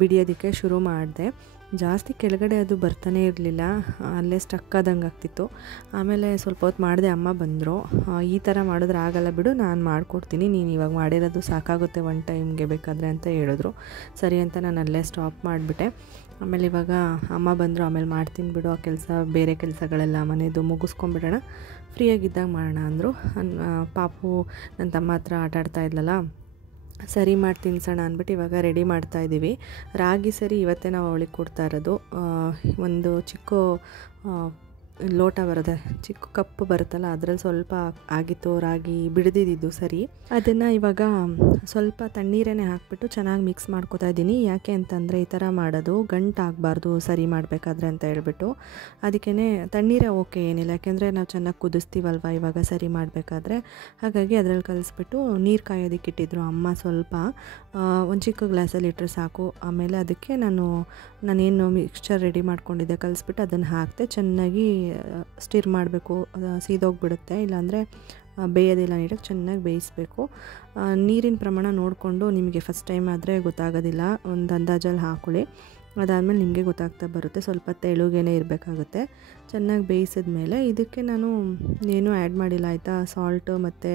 ಬಿಡಿಯೋದಕ್ಕೆ ಶುರು ಮಾಡಿದೆ. ಜಾಸ್ತಿ ಕೆಳಗಡೆ ಅದು ಬರ್ತಾನೆ ಇರಲಿಲ್ಲ, ಅಲ್ಲೇ ಸ್ಟಕ್ ಆದಂಗೆ ಆಗ್ತಿತ್ತು. ಆಮೇಲೆ ಸ್ವಲ್ಪ ಹೊತ್ತು ಮಾಡಿದೆ, ಅಮ್ಮ ಬಂದರು. ಈ ಥರ ಮಾಡಿದ್ರೆ ಆಗಲ್ಲ ಬಿಡು, ನಾನು ಮಾಡಿಕೊಡ್ತೀನಿ, ನೀನು ಇವಾಗ ಮಾಡಿರೋದು ಸಾಕಾಗುತ್ತೆ ಒನ್ ಟೈಮ್ಗೆ ಬೇಕಾದರೆ ಅಂತ ಹೇಳಿದ್ರು. ಸರಿ ಅಂತ ನಾನು ಅಲ್ಲೇ ಸ್ಟಾಪ್ ಮಾಡಿಬಿಟ್ಟೆ. ಆಮೇಲೆ ಇವಾಗ ಅಮ್ಮ ಬಂದರು, ಆಮೇಲೆ ಮಾಡ್ತೀನಿ ಬಿಡು ಆ ಕೆಲಸ, ಬೇರೆ ಕೆಲಸಗಳೆಲ್ಲ ಮನೆಯದು ಮುಗಿಸ್ಕೊಂಬಿಡೋಣ, ಫ್ರೀಯಾಗಿದ್ದಾಗ ಮಾಡೋಣ ಅಂದರು. ಪಾಪು ನನ್ನ ತಮ್ಮ ಹತ್ರ ಆಟ ಆಡ್ತಾ ಇದ್ಲಲ್ಲ, ಸರಿ ಮಾಡಿ ತಿನ್ಸೋಣ ಅಂದ್ಬಿಟ್ಟು ಇವಾಗ ರೆಡಿ ಮಾಡ್ತಾಯಿದ್ದೀವಿ. ರಾಗಿ ಸರಿ ಇವತ್ತೇ ನಾವು ಅವಳಿಗೆ ಕೊಡ್ತಾ ಇರೋದು. ಒಂದು ಚಿಕ್ಕ ಲೋಟ ಬರುತ್ತೆ, ಚಿಕ್ಕ ಕಪ್ಪು ಬರುತ್ತಲ್ಲ, ಅದರಲ್ಲಿ ಸ್ವಲ್ಪ ಆಗಿತ್ತು ರಾಗಿ ಬಿಡ್ದಿದ್ದು ಸರಿ. ಅದನ್ನು ಇವಾಗ ಸ್ವಲ್ಪ ತಣ್ಣೀರೇ ಹಾಕಿಬಿಟ್ಟು ಚೆನ್ನಾಗಿ ಮಿಕ್ಸ್ ಮಾಡ್ಕೊತಾ ಇದ್ದೀನಿ. ಯಾಕೆ ಅಂತಂದರೆ ಈ ಥರ ಮಾಡೋದು ಗಂಟಾಗಬಾರ್ದು ಸರಿ ಮಾಡಬೇಕಾದ್ರೆ ಅಂತ ಹೇಳ್ಬಿಟ್ಟು, ಅದಕ್ಕೇ ತಣ್ಣೀರೇ ಓಕೆ ಏನಿಲ್ಲ, ಯಾಕೆಂದರೆ ನಾವು ಚೆನ್ನಾಗಿ ಕುದಿಸ್ತೀವಲ್ವ ಇವಾಗ ಸರಿ ಮಾಡಬೇಕಾದ್ರೆ. ಹಾಗಾಗಿ ಅದರಲ್ಲಿ ಕಲಿಸ್ಬಿಟ್ಟು ನೀರು ಕಾಯೋದಕ್ಕೆ ಇಟ್ಟಿದ್ರು ಅಮ್ಮ. ಸ್ವಲ್ಪ ಒಂದು ಚಿಕ್ಕ ಗ್ಲಾಸಲ್ಲಿ ಇಟ್ಟರೆ ಸಾಕು. ಆಮೇಲೆ ಅದಕ್ಕೆ ನಾನೇನು ಮಿಕ್ಸ್ಚರ್ ರೆಡಿ ಮಾಡ್ಕೊಂಡಿದ್ದೆ ಕಲಿಸ್ಬಿಟ್ಟು ಅದನ್ನು ಹಾಕಿದೆ. ಚೆನ್ನಾಗಿ ಸ್ಟಿರ್ ಮಾಡಬೇಕು, ಸೀದೋಗಿಬಿಡುತ್ತೆ, ಇಲ್ಲಾಂದರೆ ಬೇಯೋದಿಲ್ಲ. ನೀಟಾಗಿ ಚೆನ್ನಾಗಿ ಬೇಯಿಸಬೇಕು. ನೀರಿನ ಪ್ರಮಾಣ ನೋಡಿಕೊಂಡು, ನಿಮಗೆ ಫಸ್ಟ್ ಟೈಮ್ ಆದರೆ ಗೊತ್ತಾಗೋದಿಲ್ಲ, ಒಂದು ಅಂದಾಜಲ್ಲಿ ಹಾಕ್ಕೊಳ್ಳಿ. ಅದಾದಮೇಲೆ ನಿಮಗೆ ಗೊತ್ತಾಗ್ತಾ ಬರುತ್ತೆ. ಸ್ವಲ್ಪ ತೆಳುಗೇನೆ ಇರಬೇಕಾಗುತ್ತೆ. ಚೆನ್ನಾಗಿ ಬೇಯಿಸಿದ ಮೇಲೆ ಇದಕ್ಕೆ ನಾನು ಏನೂ ಆ್ಯಡ್ ಮಾಡಿಲ್ಲ ಆಯಿತಾ. ಸಾಲ್ಟು ಮತ್ತು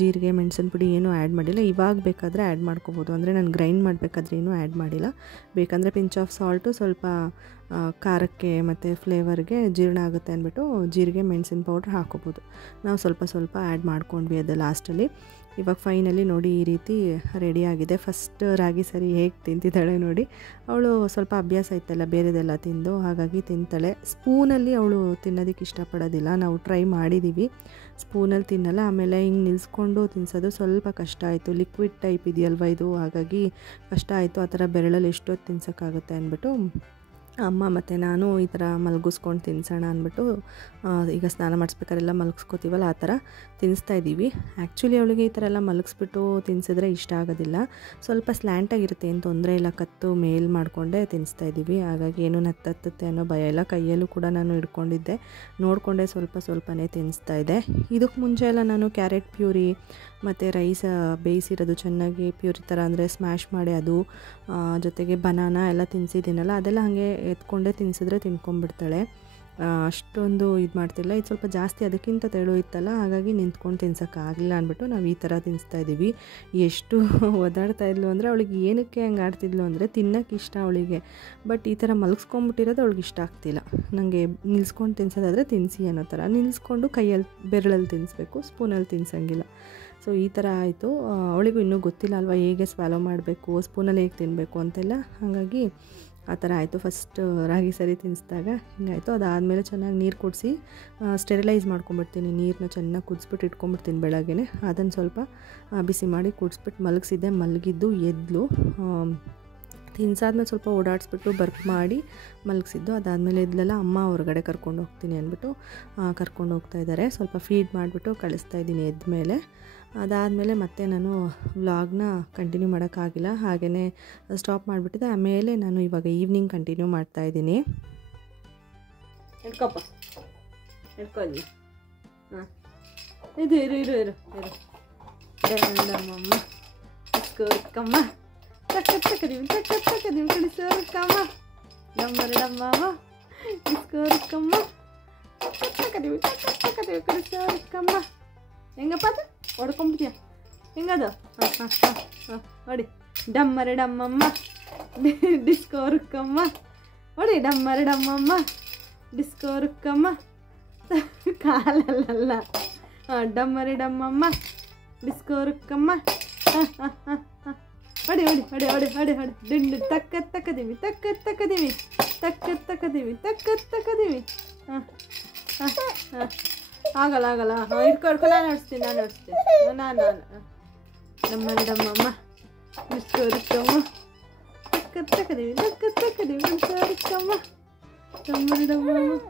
ಜೀರಿಗೆ, ಮೆಣಸಿನ ಪುಡಿ ಏನೂ ಆ್ಯಡ್ ಮಾಡಿಲ್ಲ. ಇವಾಗ ಬೇಕಾದರೆ ಆ್ಯಡ್ ಮಾಡ್ಕೋಬೋದು, ಅಂದರೆ ನಾನು ಗ್ರೈಂಡ್ ಮಾಡಬೇಕಾದ್ರೆ ಏನೂ ಆ್ಯಡ್ ಮಾಡಿಲ್ಲ. ಬೇಕಂದರೆ ಪಿಂಚ್ ಆಫ್ ಸಾಲ್ಟು, ಸ್ವಲ್ಪ ಖಾರಕ್ಕೆ ಮತ್ತು ಫ್ಲೇವರ್ಗೆ ಜೀರ್ಣ ಆಗುತ್ತೆ ಅಂದ್ಬಿಟ್ಟು ಜೀರಿಗೆ, ಮೆಣಸಿನ ಪೌಡ್ರ್ ಹಾಕೋಬೋದು. ನಾವು ಸ್ವಲ್ಪ ಸ್ವಲ್ಪ ಆ್ಯಡ್ ಮಾಡ್ಕೊಂಡ್ವಿ ಅದು ಲಾಸ್ಟಲ್ಲಿ. ಇವಾಗ ಫೈನಲಿ ನೋಡಿ ಈ ರೀತಿ ರೆಡಿಯಾಗಿದೆ. ಫಸ್ಟ್ ರಾಗಿ ಸರಿ ಹೇಗೆ ತಿಂತಿದ್ದಾಳೆ ನೋಡಿ. ಅವಳು ಸ್ವಲ್ಪ ಅಭ್ಯಾಸ ಇತ್ತಲ್ಲ ಬೇರೆದೆಲ್ಲ ತಿಂದು, ಹಾಗಾಗಿ ತಿಂತಾಳೆ. ಸ್ಪೂನಲ್ಲಿ ಅವಳು ತಿನ್ನೋದಕ್ಕೆ ಇಷ್ಟಪಡೋದಿಲ್ಲ. ನಾವು ಟ್ರೈ ಮಾಡಿದ್ದೀವಿ, ಸ್ಪೂನಲ್ಲಿ ತಿನ್ನಲ್ಲ. ಆಮೇಲೆ ಹಿಂಗೆ ನಿಲ್ಲಿಸ್ಕೊಂಡು ತಿನ್ನಿಸೋದು ಸ್ವಲ್ಪ ಕಷ್ಟ ಆಯಿತು. ಲಿಕ್ವಿಡ್ ಟೈಪ್ ಇದೆಯಲ್ವ ಇದು, ಹಾಗಾಗಿ ಕಷ್ಟ ಆಯಿತು. ಆ ಥರ ಬೆರಳಲ್ಲಿ ಎಷ್ಟೊತ್ತು ತಿನ್ಸೋಕ್ಕಾಗುತ್ತೆ ಅಂದ್ಬಿಟ್ಟು ಅಮ್ಮ ಮತ್ತು ನಾನು ಈ ಥರ ಮಲಗಿಸ್ಕೊಂಡು ತಿನ್ಸೋಣ ಅಂದ್ಬಿಟ್ಟು, ಈಗ ಸ್ನಾನ ಮಾಡಿಸ್ಬೇಕಾರೆಲ್ಲ ಮಲಗಿಸ್ಕೋತೀವಲ್ಲ ಆ ಥರ ತಿನ್ನಿಸ್ತಾಯಿದ್ದೀವಿ. ಆ್ಯಕ್ಚುಲಿ ಅವಳಿಗೆ ಈ ಥರ ಎಲ್ಲ ಮಲಗಿಸ್ಬಿಟ್ಟು ತಿನ್ನಿಸಿದ್ರೆ ಇಷ್ಟ ಆಗೋದಿಲ್ಲ. ಸ್ವಲ್ಪ ಸ್ಲ್ಯಾಂಟಾಗಿರುತ್ತೆ, ಏನು ತೊಂದರೆ ಇಲ್ಲ, ಕತ್ತು ಮೇಲ್ ಮಾಡಿಕೊಂಡೇ ತಿನ್ನಿಸ್ತಾಯಿದ್ದೀವಿ. ಹಾಗಾಗಿ ಏನೂ ಹತ್ತತ್ತೆ ಅನ್ನೋ ಭಯ ಇಲ್ಲ. ಕೈಯಲ್ಲೂ ಕೂಡ ನಾನು ಹಿಡ್ಕೊಂಡಿದ್ದೆ, ನೋಡಿಕೊಂಡೇ ಸ್ವಲ್ಪ ಸ್ವಲ್ಪನೇ ತಿನ್ನಿಸ್ತಾಯಿದ್ದೆ. ಇದಕ್ಕೆ ಮುಂಚೆ ಎಲ್ಲ ನಾನು ಕ್ಯಾರೆಟ್ ಪ್ಯೂರಿ ಮತ್ತು ರೈಸ್ ಬೇಯಿಸಿರೋದು ಚೆನ್ನಾಗಿ ಪ್ಯೂರಿ ಥರ, ಅಂದರೆ ಸ್ಮ್ಯಾಶ್ ಮಾಡಿ ಅದು ಜೊತೆಗೆ ಬನಾನಾ ಎಲ್ಲ ತಿನ್ನಿಸಿದ್ದೀನಲ್ಲ, ಅದೆಲ್ಲ ಹಾಗೆ ಎತ್ಕೊಂಡೇ ತಿನ್ನಿಸಿದ್ರೆ ತಿನ್ಕೊಂಡ್ಬಿಡ್ತಾಳೆ. ಅಷ್ಟೊಂದು ಇದು ಮಾಡ್ತಿಲ್ಲ. ಇದು ಸ್ವಲ್ಪ ಜಾಸ್ತಿ ಅದಕ್ಕಿಂತ ತೆಳು ಇತ್ತಲ್ಲ, ಹಾಗಾಗಿ ನಿಂತ್ಕೊಂಡು ತಿನ್ಸೋಕ್ಕಾಗಲಿಲ್ಲ ಅಂದ್ಬಿಟ್ಟು ನಾವು ಈ ಥರ ತಿನ್ನಿಸ್ತಾಯಿದ್ದೀವಿ. ಎಷ್ಟು ಒದಾಡ್ತಾ ಇದ್ಲು ಅಂದರೆ, ಅವಳಿಗೆ ಏನಕ್ಕೆ ಹಂಗೆ ಆಡ್ತಿದ್ಲು ಅಂದರೆ ತಿನ್ನೋಕ್ಕೆ ಇಷ್ಟ ಅವಳಿಗೆ, ಬಟ್ ಈ ಥರ ಮಲಗಿಸ್ಕೊಂಬಿಟ್ಟಿರೋದು ಅವಳಿಗೆ ಇಷ್ಟ ಆಗ್ತಿಲ್ಲ. ನನಗೆ ನಿಲ್ಸ್ಕೊಂಡು ತಿನ್ಸೋದಾದರೆ ತಿನ್ನಿಸಿ ಅನ್ನೋ ಥರ, ನಿಲ್ಲಿಸ್ಕೊಂಡು ಕೈಯಲ್ಲಿ ಬೆರಳಲ್ಲಿ ತಿನ್ನಿಸ್ಬೇಕು, ಸ್ಪೂನಲ್ಲಿ ತಿನ್ಸಂಗಿಲ್ಲ. ಸೊ ಈ ಥರ ಆಯಿತು. ಅವಳಿಗೂ ಇನ್ನೂ ಗೊತ್ತಿಲ್ಲ ಅಲ್ವಾ ಹೇಗೆ ಸ್ವ್ಯಾಲೋ ಮಾಡಬೇಕು, ಸ್ಪೂನಲ್ಲಿ ಹೇಗೆ ತಿನ್ನಬೇಕು ಅಂತೆಲ್ಲ, ಹಾಗಾಗಿ ಆ ಥರ ಆಯಿತು. ಫಸ್ಟ್ ರಾಗಿ ಸರಿ ತಿನ್ನಿಸಿದಾಗ ಹಿಂಗಾಯಿತು. ಅದಾದಮೇಲೆ ಚೆನ್ನಾಗಿ ನೀರು ಕುಡಿಸಿ ಸ್ಟೆರಿಲೈಸ್ ಮಾಡ್ಕೊಂಬಿಡ್ತೀನಿ. ನೀರನ್ನ ಚೆನ್ನಾಗಿ ಕುದಿಸ್ಬಿಟ್ಟು ಇಟ್ಕೊಂಬಿಡ್ತೀನಿ ಬೆಳಗ್ಗೆ. ಅದನ್ನು ಸ್ವಲ್ಪ ಬಿಸಿ ಮಾಡಿ ಕುಡಿಸ್ಬಿಟ್ಟು ಮಲಗಿಸಿದ್ದೆ. ಮಲಗಿದ್ದು ಎದ್ಲು. ತಿನ್ಸಾದ್ಮೇಲೆ ಸ್ವಲ್ಪ ಓಡಾಡಿಸ್ಬಿಟ್ಟು ಬರ್ಕ್ ಮಾಡಿ ಮಲಗಿಸಿದ್ದು. ಅದಾದಮೇಲೆ ಎದ್ಲೆಲ್ಲ ಅಮ್ಮ ಹೊರಗಡೆ ಕರ್ಕೊಂಡು ಹೋಗ್ತೀನಿ ಅಂದ್ಬಿಟ್ಟು ಕರ್ಕೊಂಡು ಹೋಗ್ತಾಯಿದ್ದಾರೆ. ಸ್ವಲ್ಪ ಫೀಡ್ ಮಾಡಿಬಿಟ್ಟು ಕಳಿಸ್ತಾಯಿದ್ದೀನಿ ಎದ್ಮೇಲೆ. ಅದಾದಮೇಲೆ ಮತ್ತೆ ನಾನು ವ್ಲಾಗ್ನ ಕಂಟಿನ್ಯೂ ಮಾಡೋಕ್ಕಾಗಿಲ್ಲ, ಹಾಗೆಯೇ ಸ್ಟಾಪ್ ಮಾಡಿಬಿಟ್ಟಿದ್ದೆ. ಆಮೇಲೆ ನಾನು ಇವಾಗ ಈವ್ನಿಂಗ್ ಕಂಟಿನ್ಯೂ ಮಾಡ್ತಾಯಿದ್ದೀನಿ. ಹಿಡ್ಕೊಪ್ಪ, ಹಿಡ್ಕೊಳ್ಳಿ. ಹಾಂ, ಇದು ಇರು ಇರು ಇರು ಇರು ನಮ್ಮಮ್ಮ ಇಸ್ಕೋರ್ಕಮ್ಮ ತಕ್ಕದೀವಿ ತಕ್ಕದೀವಿ ಕಳಿಸೋರ್ಕಮ್ಮ ನಮ್ಮರಡಮ್ಮವ ಇಸ್ಕೋರ್ಕಮ್ಮ ತಕ್ಕದೀವಿ ಕಳಿಸೋರ್ಕಮ್ಮ. ಹೆಂಗಪ್ಪ ಅದು ಹೊಡ್ಕೊಂಬಿಡ್ತೀಯ, ಹೆಂಗದು? ಹಾಂ ಹಾಂ ಹಾಂ ಹಾಂ ಹೊಡಿ. ಡಮ್ಮರೆ ಡಮ್ಮಮ್ಮ ಡಿಸ್ಕೋರ್ಕಮ್ಮ ಹೊಡಿ. ಡಮ್ಮರೆ ಡಮ್ಮಮ್ಮ ಡಿಸ್ಕೋರ್ಕಮ್ಮ. ಕಾಲಲ್ಲ, ಹಾಂ ಡಮ್ಮರೆ ಡಮ್ಮಮ್ಮ ಡಿಸ್ಕೋರ್ಕಮ್ಮ. ಹಾಂ ಹಾಂ ಹಾಂ ಹಾಂ ಹೊಡಿ ಹೊಡಿ ಹೊಡಿ ಹೊಡಿ ಹೊಡಿ ಹೊಡಿ. ದಿಂಡು ತಕ್ಕದೀವಿ ತಕ್ಕದೀವಿ ತಕ್ಕದೀವಿ. ಹಾಂ ಹಾಂ ಹಾಂ ಆಗಲ್ಲ ಆಗಲ್ಲ. ಹಾಂ ಇಟ್ಕೊಡ್ಕೊ, ನಾನು ನಡೆಸ್ತೀನಿ ನಾನು ನಮ್ಮಮ್ಮ ಡಿಸ್ಕೋರ್ಕಮ್ಮ ತಕ್ಕದೀವಿ ಡಿಸ್ಕೋರ್ಕಮ್ಮ ನಮ್ಮಮ್ಮ.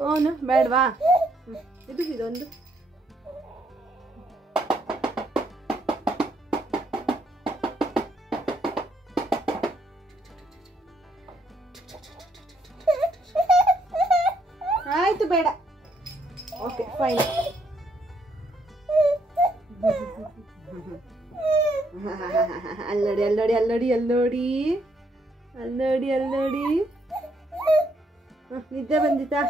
ಅವನು ಬೇಡವಾ? ಇದೊಂದು ಆಯಿತು, ಬೇಡ. Okay fine. ಅಲ್ಲೋಡಿ ಅಲ್ಲೋಡಿ ಅಲ್ಲೋಡಿ ಅಲ್ಲೋಡಿ ಅಲ್ಲೋಡಿ ಅಲ್ಲೋಡಿ. ನಿದ್ದೆ ಬಂದಿತ್ತಾ?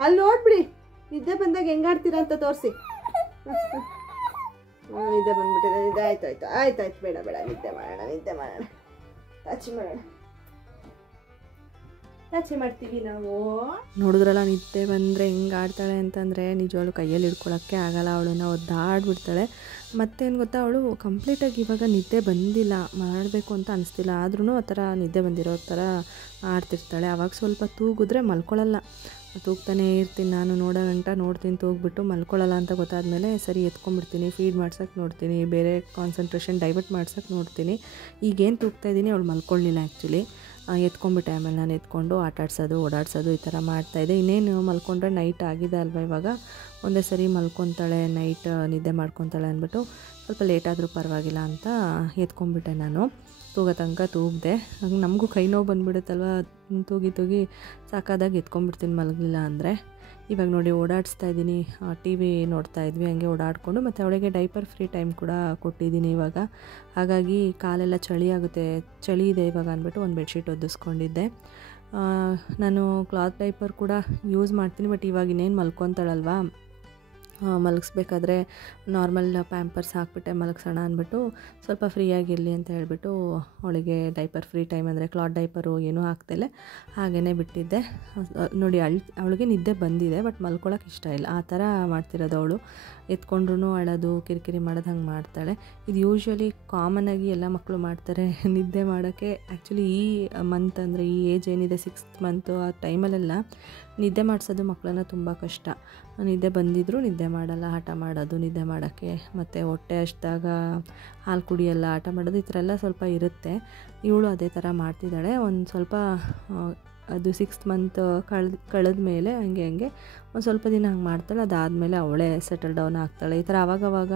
ಅಲ್ಲಿ ನೋಡ್ಬಿಡಿ, ನಿದ್ದೆ ಬಂದಾಗ ಹೆಂಗಾಡ್ತೀರಾ ಅಂತ ತೋರಿಸಿ. ನಿದ್ದೆ ಬಂದ್ಬಿಟ್ಟಿದೆ. ನಿದ್ದೆ ಆಯ್ತು. ಬೇಡ ನಿದ್ದೆ ಮಾಡೋಣ ಟಚ್ ಮಾಡೋಣ. ಲಕ್ಷ್ಮಿ ಮಾಡ್ತೀವಿ ನಾವು. ನೋಡಿದ್ರಲ್ಲ ನಿದ್ದೆ ಬಂದರೆ ಹೆಂಗೆ ಆಡ್ತಾಳೆ ಅಂತಂದರೆ ನಿಜವಾಗ್ಲೂ ಕೈಯಲ್ಲಿ ಹಿಡ್ಕೊಳಕ್ಕೆ ಆಗಲ್ಲ, ಅವಳನ್ನ ಒದ್ದಾಡ್ಬಿಡ್ತಾಳೆ. ಮತ್ತೇನು ಗೊತ್ತಾ, ಅವಳು ಕಂಪ್ಲೀಟಾಗಿ ಇವಾಗ ನಿದ್ದೆ ಬಂದಿಲ್ಲ, ಮಾಡಬೇಕು ಅಂತ ಅನಿಸ್ತಿಲ್ಲ, ಆದ್ರೂ ಆ ಥರ ನಿದ್ದೆ ಬಂದಿರೋ ಥರ ಆಡ್ತಿರ್ತಾಳೆ. ಆವಾಗ ಸ್ವಲ್ಪ ತೂಗಿದ್ರೆ ಮಲ್ಕೊಳ್ಳಲ್ಲ, ತೂಗ್ತಾನೇ ಇರ್ತೀನಿ ನಾನು, ನೋಡ್ತೀನಿ, ತೂಗ್ಬಿಟ್ಟು ಮಲ್ಕೊಳ್ಳಲ್ಲ ಅಂತ ಗೊತ್ತಾದಮೇಲೆ ಸರಿ ಎತ್ಕೊಂಡ್ಬಿಡ್ತೀನಿ, ಫೀಡ್ ಮಾಡ್ಸೋಕ್ಕೆ ನೋಡ್ತೀನಿ, ಬೇರೆ ಕಾನ್ಸಂಟ್ರೇಷನ್ ಡೈವರ್ಟ್ ಮಾಡ್ಸೋಕ್ಕೆ ನೋಡ್ತೀನಿ. ಈಗೇನು ತೂಗ್ತಾಯಿದ್ದೀನಿ ಅವಳು ಮಲ್ಕೊಳ್ಳಿಲ್ಲ ಆ್ಯಕ್ಚುಲಿ, ಎತ್ಕೊಂಡ್ಬಿಟ್ಟೆ. ಆಮೇಲೆ ನಾನು ಎತ್ಕೊಂಡು ಆಟಾಡ್ಸೋದು ಓಡಾಡ್ಸೋದು ಈ ಥರ ಮಾಡ್ತಾಯಿದ್ದೆ. ಇನ್ನೇನು ಮಲ್ಕೊಂಡ್ರೆ ನೈಟ್ ಆಗಿದೆ ಅಲ್ವ, ಇವಾಗ ಒಂದೇ ಸರಿ ಮಲ್ಕೊತಾಳೆ, ನೈಟ್ ನಿದ್ದೆ ಮಾಡ್ಕೊತಾಳೆ ಅಂದ್ಬಿಟ್ಟು ಸ್ವಲ್ಪ ಲೇಟಾದರೂ ಪರವಾಗಿಲ್ಲ ಅಂತ ಎತ್ಕೊಂಡ್ಬಿಟ್ಟೆ ನಾನು. ತೂಗೋ ತನಕ ತೂಗಿದೆ, ಹಂಗೆ ನಮಗೂ ಕೈ ನೋವು ಬಂದುಬಿಡುತ್ತಲ್ವ, ತೂಗಿ ಸಾಕಾದಾಗ ಎತ್ಕೊಂಡ್ಬಿಡ್ತೀನಿ ಮಲಗಲಿಲ್ಲ ಅಂದರೆ. ಇವಾಗ ನೋಡಿ ಓಡಾಡಿಸ್ತಾ ಇದ್ದೀನಿ, ಟಿ ವಿ ನೋಡ್ತಾ ಇದ್ವಿ, ಹಂಗೆ ಓಡಾಡಿಕೊಂಡು. ಮತ್ತು ಅವಳಿಗೆ ಡೈಪರ್ ಫ್ರೀ ಟೈಮ್ ಕೂಡ ಕೊಟ್ಟಿದ್ದೀನಿ ಇವಾಗ, ಹಾಗಾಗಿ ಕಾಲೆಲ್ಲ ಚಳಿ ಆಗುತ್ತೆ, ಚಳಿ ಇದೆ ಇವಾಗ ಅಂದ್ಬಿಟ್ಟು ಒಂದು ಬೆಡ್ಶೀಟ್ ಒದಿಸ್ಕೊಂಡಿದ್ದೆ. ನಾನು ಕ್ಲಾತ್ ಡೈಪರ್ ಕೂಡ ಯೂಸ್ ಮಾಡ್ತೀನಿ, ಬಟ್ ಇವಾಗ ಇನ್ನೇನು ಮಲ್ಕೊತಾಳಲ್ವ, ಮಲಗಿಸ್ಬೇಕಾದ್ರೆ ನಾರ್ಮಲ್ ಪ್ಯಾಂಪರ್ಸ್ ಹಾಕ್ಬಿಟ್ಟೆ ಮಲಗಿಸೋಣ ಅಂದ್ಬಿಟ್ಟು ಸ್ವಲ್ಪ ಫ್ರೀಯಾಗಿರಲಿ ಅಂತ ಹೇಳ್ಬಿಟ್ಟು ಅವಳಿಗೆ ಡೈಪರ್ ಫ್ರೀ ಟೈಮ್ ಅಂದರೆ ಕ್ಲಾತ್ ಡೈಪರು ಏನೂ ಹಾಕ್ದಲೆ ಹಾಗೇ ಬಿಟ್ಟಿದ್ದೆ. ನೋಡಿ ಅವಳಿಗೆ ನಿದ್ದೆ ಬಂದಿದೆ, ಬಟ್ ಮಲ್ಕೊಳ್ಳೋಕೆ ಇಷ್ಟ ಇಲ್ಲ, ಆ ಥರ ಮಾಡ್ತಿರೋದು ಅವಳು. ಎತ್ಕೊಂಡ್ರೂ ಅಳೋದು, ಕಿರಿಕಿರಿ ಮಾಡೋದು ಹಂಗೆ ಮಾಡ್ತಾಳೆ. ಇದು ಯೂಶ್ವಲಿ ಕಾಮನಾಗಿ ಎಲ್ಲ ಮಕ್ಕಳು ಮಾಡ್ತಾರೆ ನಿದ್ದೆ ಮಾಡೋಕ್ಕೆ. ಆ್ಯಕ್ಚುಲಿ ಈ ಮಂತ್ ಅಂದರೆ ಈ ಏಜ್ ಏನಿದೆ 6th ಮಂತು ಆ ಟೈಮಲ್ಲೆಲ್ಲ ನಿದ್ದೆ ಮಾಡಿಸೋದು ಮಕ್ಕಳನ್ನ ತುಂಬ ಕಷ್ಟ. ನಿದ್ದೆ ಬಂದಿದ್ದರೂ ನಿದ್ದೆ ಮಾಡಲ್ಲ, ಹಠ ಮಾಡೋದು ನಿದ್ದೆ ಮಾಡೋಕ್ಕೆ, ಮತ್ತು ಹೊಟ್ಟೆ ಹಸ್ದಾಗ ಹಾಲು ಕುಡಿಯಲ್ಲ, ಹಠ ಮಾಡೋದು, ಈ ಥರ ಎಲ್ಲ ಸ್ವಲ್ಪ ಇರುತ್ತೆ. ಇವಳು ಅದೇ ಥರ ಮಾಡ್ತಿದ್ದಾಳೆ. ಒಂದು ಸ್ವಲ್ಪ ಅದು 6th ಮಂತ್ ಕಳೆದ ಮೇಲೆ ಹಂಗೆ ಒಂದು ಸ್ವಲ್ಪ ದಿನ ಹಂಗೆ ಮಾಡ್ತಾಳೆ. ಅದಾದಮೇಲೆ ಅವಳೇ ಸೆಟಲ್ ಡೌನ್ ಆಗ್ತಾಳೆ. ಈ ಥರ ಆವಾಗವಾಗ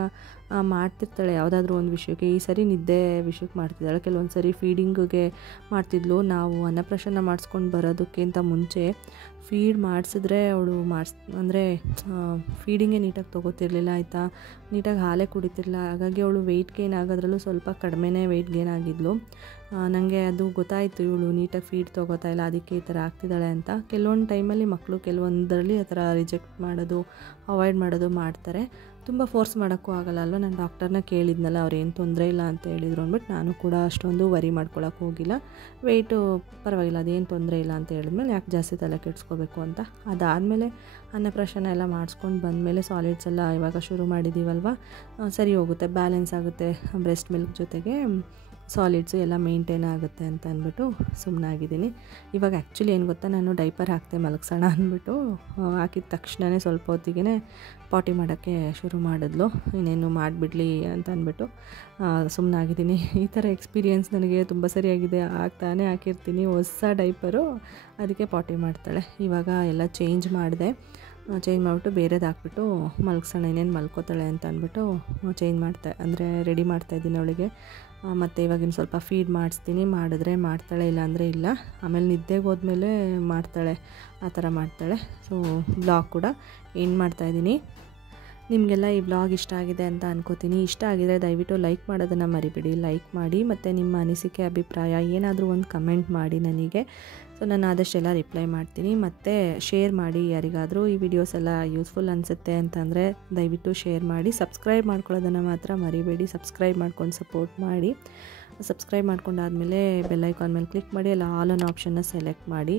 ಮಾಡ್ತಿರ್ತಾಳೆ ಯಾವುದಾದ್ರೂ ಒಂದು ವಿಷಯಕ್ಕೆ. ಈ ಸರಿ ನಿದ್ದೆ ವಿಷಯಕ್ಕೆ ಮಾಡ್ತಿದ್ದಾಳೆ. ಕೆಲವೊಂದು ಸರಿ ಫೀಡಿಂಗಿಗೆ ಮಾಡ್ತಿದ್ಲು. ನಾವು ಅನ್ನಪ್ರಾಶನ ಮಾಡಿಸ್ಕೊಂಡು ಬರೋದಕ್ಕಿಂತ ಮುಂಚೆ ಫೀಡ್ ಮಾಡಿಸಿದ್ರೆ ಅವಳು ಅಂದರೆ ಫೀಡಿಂಗೇ ನೀಟಾಗಿ ತೊಗೋತಿರ್ಲಿಲ್ಲ, ಆಯಿತಾ, ನೀಟಾಗಿ ಹಾಲೇ ಕುಡಿತಿರ್ಲಿಲ್ಲ. ಹಾಗಾಗಿ ಅವಳು ವೆಯ್ಟ್ ಗೇನ್ ಆಗೋದ್ರಲ್ಲೂ ಸ್ವಲ್ಪ ಕಡಿಮೆನೇ ವೆಯ್ಟ್ ಗೇನ್ ಆಗಿದ್ಲು. ನನಗೆ ಅದು ಗೊತ್ತಾಯಿತು, ಇವಳು ನೀಟಾಗಿ ಫೀಡ್ ತೊಗೋತಾ ಇಲ್ಲ, ಅದಕ್ಕೆ ಈ ಥರ ಆಗ್ತಿದ್ದಾಳೆ ಅಂತ. ಕೆಲವೊಂದು ಟೈಮಲ್ಲಿ ಮಕ್ಕಳು ಕೆಲವೊಂದರಲ್ಲಿ ಆ ಥರ ರಿಜೆಕ್ಟ್ ಮಾಡೋದು, ಅವಾಯ್ಡ್ ಮಾಡೋದು ಮಾಡ್ತಾರೆ. ತುಂಬ ಫೋರ್ಸ್ ಮಾಡೋಕ್ಕೂ ಆಗಲ್ಲ ಅಲ್ವ. ನಾನು ಡಾಕ್ಟರ್ನ ಕೇಳಿದ್ನಲ್ಲ, ಅವ್ರೇನು ತೊಂದರೆ ಇಲ್ಲ ಅಂತ ಹೇಳಿದ್ರು ಅಂದ್ಬಿಟ್ಟು ನಾನು ಕೂಡ ಅಷ್ಟೊಂದು ವರಿ ಮಾಡ್ಕೊಳಕ್ಕೆ ಹೋಗಿಲ್ಲ. ವೆಯ್ಟು ಪರವಾಗಿಲ್ಲ, ಅದೇನು ತೊಂದರೆ ಇಲ್ಲ ಅಂತ ಹೇಳಿದ್ಮೇಲೆ ಯಾಕೆ ಜಾಸ್ತಿ ತಲೆ ಕೆಡಿಸ್ಕೋಬೇಕು ಅಂತ. ಅದಾದಮೇಲೆ ಅನ್ನಪ್ರಾಶನ ಎಲ್ಲ ಮಾಡಿಸ್ಕೊಂಡು ಬಂದಮೇಲೆ ಸಾಲಿಡ್ಸ್ ಎಲ್ಲ ಇವಾಗ ಶುರು ಮಾಡಿದ್ದೀವಲ್ವ, ಸರಿ ಹೋಗುತ್ತೆ, ಬ್ಯಾಲೆನ್ಸ್ ಆಗುತ್ತೆ. ಬ್ರೆಸ್ಟ್ ಮಿಲ್ಕ್ ಜೊತೆಗೆ ಸಾಲಿಡ್ಸು ಎಲ್ಲ ಮೇಂಟೈನ್ ಆಗುತ್ತೆ ಅಂತ ಅಂದ್ಬಿಟ್ಟು ಸುಮ್ಮನಾಗಿದ್ದೀನಿ. ಇವಾಗ ಆ್ಯಕ್ಚುಲಿ ಏನು ಗೊತ್ತಾ, ನಾನು ಡೈಪರ್ ಹಾಕ್ತೆ ಮಲಗಿಸೋಣ ಅಂದ್ಬಿಟ್ಟು ಹಾಕಿದ ತಕ್ಷಣವೇ ಸ್ವಲ್ಪ ಹೊತ್ತಿಗೆ ಪಾಟಿ ಮಾಡೋಕ್ಕೆ ಶುರು ಮಾಡಿದ್ಲು. ಇನ್ನೇನು ಮಾಡಿಬಿಡ್ಲಿ ಅಂತ ಅಂದ್ಬಿಟ್ಟು ಸುಮ್ಮನಾಗಿದ್ದೀನಿ. ಈ ಥರ ಎಕ್ಸ್ಪೀರಿಯೆನ್ಸ್ ನನಗೆ ತುಂಬ ಸರಿಯಾಗಿದೆ. ಆಗ್ತಾನೆ ಹಾಕಿರ್ತೀನಿ ಹೊಸ ಡೈಪರು, ಅದಕ್ಕೆ ಪಾಟಿ ಮಾಡ್ತಾಳೆ. ಇವಾಗ ಎಲ್ಲ ಚೇಂಜ್ ಮಾಡಿಬಿಟ್ಟು ಬೇರೆದು ಹಾಕ್ಬಿಟ್ಟು ಮಲಗಿಸೋಣ, ಇನ್ನೇನು ಮಲ್ಕೋತಾಳೆ ಅಂತ ಅಂದ್ಬಿಟ್ಟು ರೆಡಿ ಮಾಡ್ತಾಯಿದ್ದೀನಿ ಅವಳಿಗೆ. ಮತ್ತು ಇವಾಗಿನ ಸ್ವಲ್ಪ ಫೀಡ್ ಮಾಡಿಸ್ತೀನಿ, ಮಾಡಿದ್ರೆ ಮಾಡ್ತಾಳೆ, ಇಲ್ಲಾಂದರೆ ಇಲ್ಲ. ಆಮೇಲೆ ನಿದ್ದೆಗೆ ಹೋದ್ಮೇಲೆ ಮಾಡ್ತಾಳೆ, ಆ ಥರ ಮಾಡ್ತಾಳೆ. ಸೊ ಬ್ಲಾಗ್ ಕೂಡ ಎಂಡ್ ಮಾಡ್ತಾಯಿದ್ದೀನಿ. ನಿಮಗೆಲ್ಲ ಈ ಬ್ಲಾಗ್ ಇಷ್ಟ ಆಗಿದೆ ಅಂತ ಅನ್ಕೋತೀನಿ. ಇಷ್ಟ ಆಗಿದರೆ ದಯವಿಟ್ಟು ಲೈಕ್ ಮಾಡೋದನ್ನು ಮರಿಬೇಡಿ, ಲೈಕ್ ಮಾಡಿ. ಮತ್ತು ನಿಮ್ಮ ಅನಿಸಿಕೆ ಅಭಿಪ್ರಾಯ ಏನಾದರೂ ಒಂದು ಕಮೆಂಟ್ ಮಾಡಿ ನನಗೆ. ಸೊ ನಾನು ಆದಷ್ಟೆಲ್ಲ ರಿಪ್ಲೈ ಮಾಡ್ತೀನಿ. ಮತ್ತು ಶೇರ್ ಮಾಡಿ, ಯಾರಿಗಾದರೂ ಈ ವಿಡಿಯೋಸ್ ಎಲ್ಲ ಯೂಸ್ಫುಲ್ ಅನಿಸುತ್ತೆ ಅಂತಂದರೆ ದಯವಿಟ್ಟು ಶೇರ್ ಮಾಡಿ. ಸಬ್ಸ್ಕ್ರೈಬ್ ಮಾಡ್ಕೊಳ್ಳೋದನ್ನು ಮಾತ್ರ ಮರಿಬೇಡಿ, ಸಬ್ಸ್ಕ್ರೈಬ್ ಮಾಡ್ಕೊಂಡು ಸಪೋರ್ಟ್ ಮಾಡಿ. ಸಬ್ಸ್ಕ್ರೈಬ್ ಮಾಡ್ಕೊಂಡಾದಮೇಲೆ ಬೆಲ್ ಐಕಾನ್ ಮೇಲೆ ಕ್ಲಿಕ್ ಮಾಡಿ, ಎಲ್ಲ ಆಲ್ ಆನ್ ಆಪ್ಷನ್ನ ಸೆಲೆಕ್ಟ್ ಮಾಡಿ,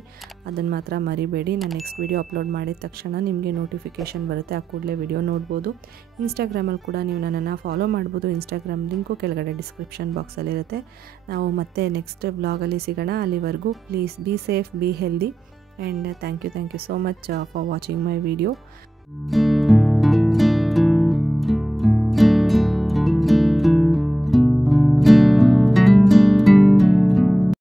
ಅದನ್ನು ಮಾತ್ರ ಮರಿಬೇಡಿ. ನಾನು ನೆಕ್ಸ್ಟ್ ವಿಡಿಯೋ ಅಪ್ಲೋಡ್ ಮಾಡಿದ ತಕ್ಷಣ ನಿಮಗೆ ನೋಟಿಫಿಕೇಷನ್ ಬರುತ್ತೆ, ಆ ಕೂಡಲೇ ವಿಡಿಯೋ ನೋಡ್ಬೋದು. ಇನ್ಸ್ಟಾಗ್ರಾಮಲ್ಲಿ ಕೂಡ ನೀವು ನನ್ನನ್ನು ಫಾಲೋ ಮಾಡ್ಬೋದು. ಇನ್ಸ್ಟಾಗ್ರಾಮ್ ಲಿಂಕು ಕೆಳಗಡೆ ಡಿಸ್ಕ್ರಿಪ್ಷನ್ ಬಾಕ್ಸಲ್ಲಿರುತ್ತೆ. ನಾವು ಮತ್ತೆ ನೆಕ್ಸ್ಟ್ ವ್ಲಾಗಲ್ಲಿ ಸಿಗೋಣ. ಅಲ್ಲಿವರೆಗೂ please be safe, be healthy, and thank you so much for watching my video.